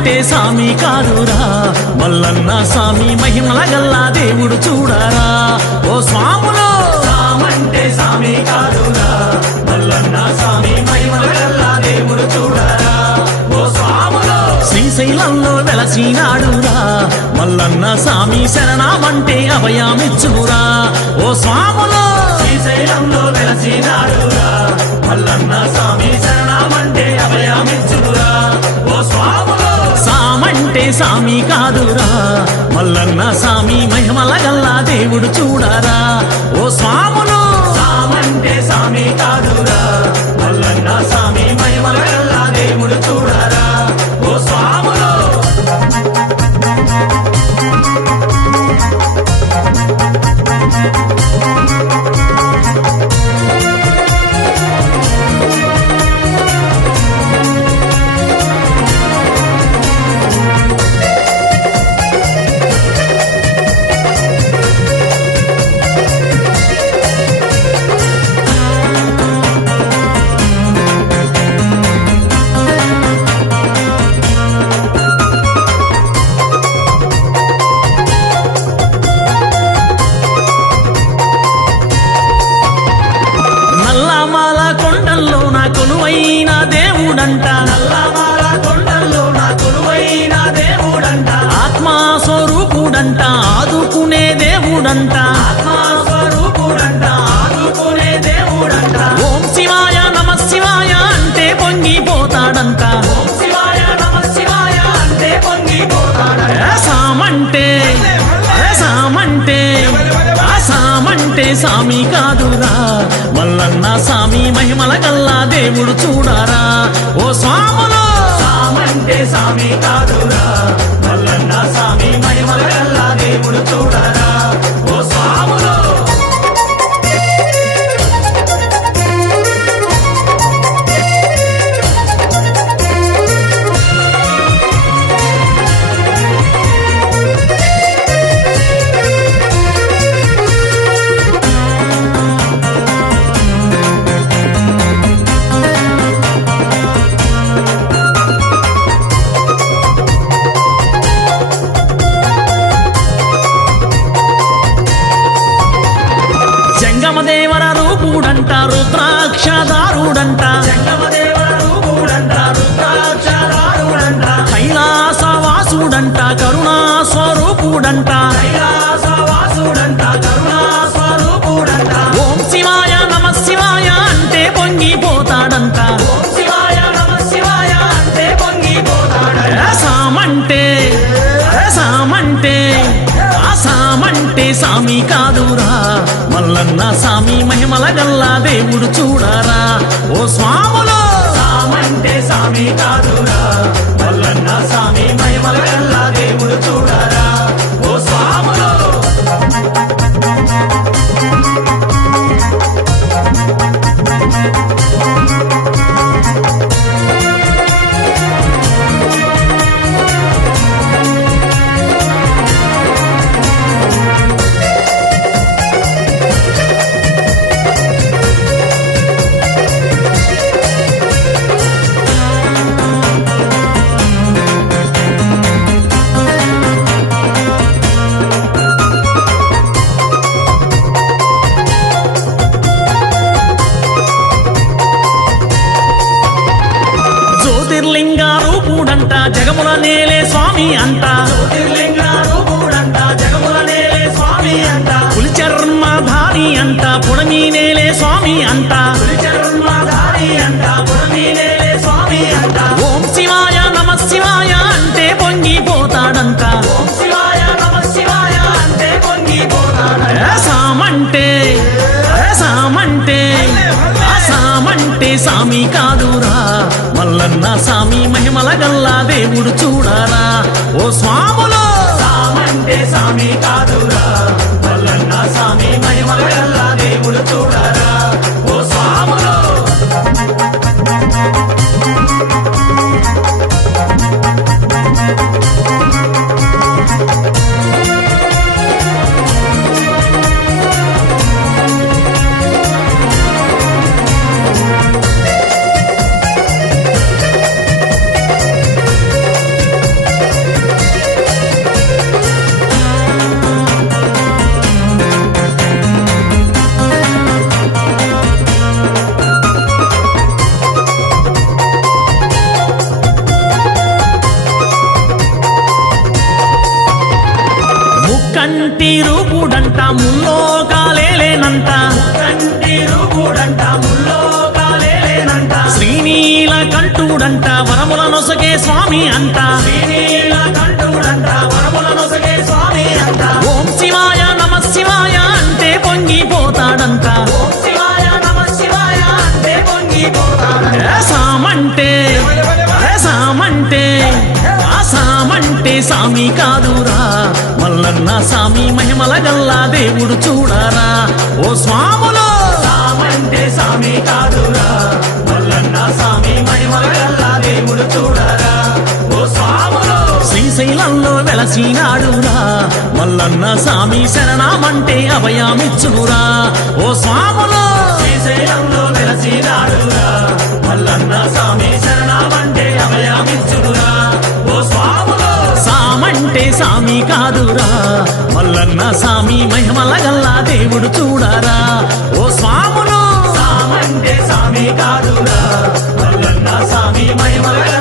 సామంటే సామి కాదురా మల్లన్న సామి మహిమల గల్లా దేవుడు చూడరా ఓ స్వాములో సామంటే సామి కాదురా మల్లన్న సామి మహిమల గల్లా దేవుడు చూడరా ఓ స్వాములో శ్రీశైలంలో వెలసినాడురా మల్లన్న సామి శరణమంటే అభయమిచ్చురా ఓ స్వాములో శ్రీశైలంలో వెలసినాడురా మల్లన్న సామి శరణమంటే అభయమిచ్చురా ఓ స్వాములో సామంటే సామి కాదురా మల్లన్న సామి మహిమల గల్లా దేవుడు చూడరా ఓ స్వాములు సామంటే సామి కాదురా మల్లన్న సామి మహిమల గల్లా దేవుడు చూడరా ఓ స్వాములు నల్లమాల కొండల్లో నా కొలువైన దేవుడంట నల్లమాల కొండల్లో నా కొలువైన దేవుడంట ఆత్మస్వరూపుడంట ఆదుకునే దేవుడంట ఆత్మస్వరూపుడంట ఆదుకునే దేవుడంట ఓం శివాయ నమ శివాయ అంటే పొంగిపోతాడంట ఓం శివాయ నమ శివాయ అంటే పొంగిపోతాడంట సామంటే సామంటే సామి కాదురా మల్లన్న సామి మహిమల గల్లా దేవుడు చూడరా ఓ స్వాములో సామంటే సామి కాదురా మల్లన్న సామి మహిమల గల్లా దేవుడు చూడరా ఓ స్వాములో జంగమదేవర రూపుడంట రుద్రాక్షదారుడంట జంగమదేవర రూపుడంట రుద్రాక్షదారుడంట కైలాసవాసుడంట కరుణా స్వరూపుడంట కైలాసవాసుడంట కరుణా స్వరూపుడంట ఓం శివాయ నమ శివాయ అంటే పొంగిపోతాడంట ఓం శివాయ నమ శివాయ అంటే పొంగిపోతాడంట సామంటే సామి కాదురా మల్లన్న సామి మహిమల గల్లా దేవుడు చూడరా ఓ స్వాములో సామంటే సామి కాదురా మల్లన్న సామి మహిమల గల్లా దేవుడు చూడరా ఓ స్వాములో జ్యోతిర్లింగ రూపుడంట జగముల నేలే స్వామి అంట జ్యోతిర్లింగ రూపుడంట జగముల నేలే స్వామి అంట పులి చర్మధారి అంట పుడమి నేలే స్వామి అంట పులి చర్మధారి అంట పుడమి నేలే స్వామి అంట ఓం శివాయ నమ శివాయ అంటే పొంగిపోతాడంట ఓం శివాయ నమ శివాయ అంటే పొంగిపోతాడంట సామంటే సామి కాదురా మల్లన్న సామి మహిమల గల్లా దేవుడు చూడరా ఓ స్వాములో సామంటే సామి కాదురా మల్లన్న సామి మహిమల గల్లా దేవుడు చూడరా ఓ స్వాములో కంటి రూపుడంట ముల్లోకాలేనంట శ్రీనీల కంఠుడంట వరముల నొసగే స్వామి అంట ఓం శివాయ నమ శివాయ అంటే పొంగిపోతాడంట సామంటే సామి కాదురా మల్లన్న సామి మహిమల గల్లా దేవుడు చూడారా ఓ స్వాములో సామంటే సామి కాదురా మల్లన్న సామి మహిమల గల్లా దేవుడు చూడారా ఓ స్వాములో శ్రీశైలంలో వెలసినాడురా మల్లన్న సామి శరణామంటే అభయమిచ్చునురా ఓ స్వాములో శ్రీశైలంలో వెలసినాడురా మల్లన్న సామి శరణామంటే అభయమిచ్చునురా ఓ స్వాములో సామంటే సామి కాదురా మల్లన్న సామి మహిమల గల్లా దేవుడు చూడారా